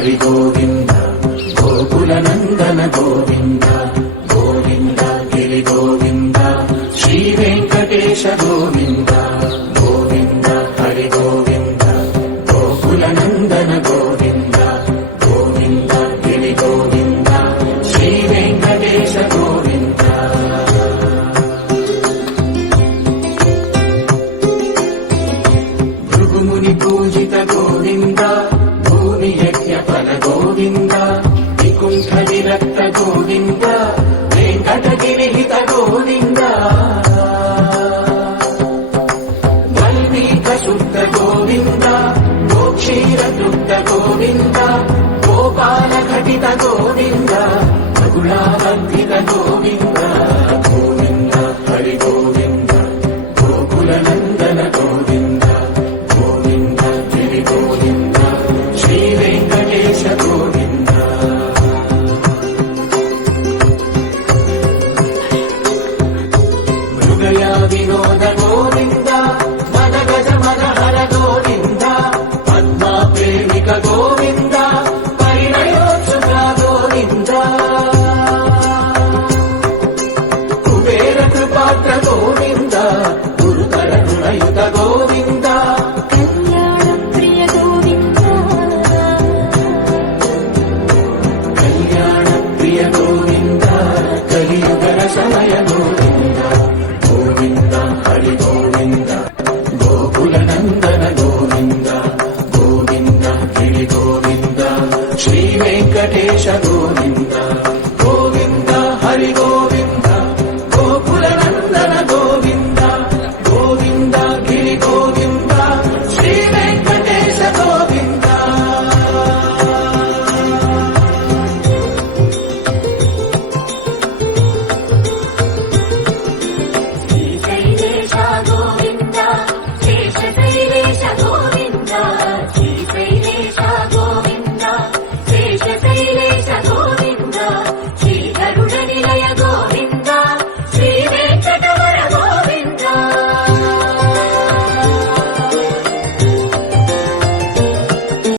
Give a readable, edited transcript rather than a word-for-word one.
హరి గోవింద గోకుల నందన గోవింద గోవింద గిరి గోవింద శ్రీ వెంకటేశ గోవింద గోవింద హరి గోవింద గోకుల నందన గోవింద గోవింద గిరి గోవింద శ్రీ వెంకటేశ గోవింద. భృగుముని పూజిత గోవింద భూమి యజ్ఞ ఫల గోవింద వికుంఠ విరక్త గోవింద వెంకటగిరిహిత గోవింద వల్మీక శుద్ధ గోవింద గోక్షీర తృప్త గోవింద గోపాల ఘటిత గోవింద రఘులావర్ధిత గోవింద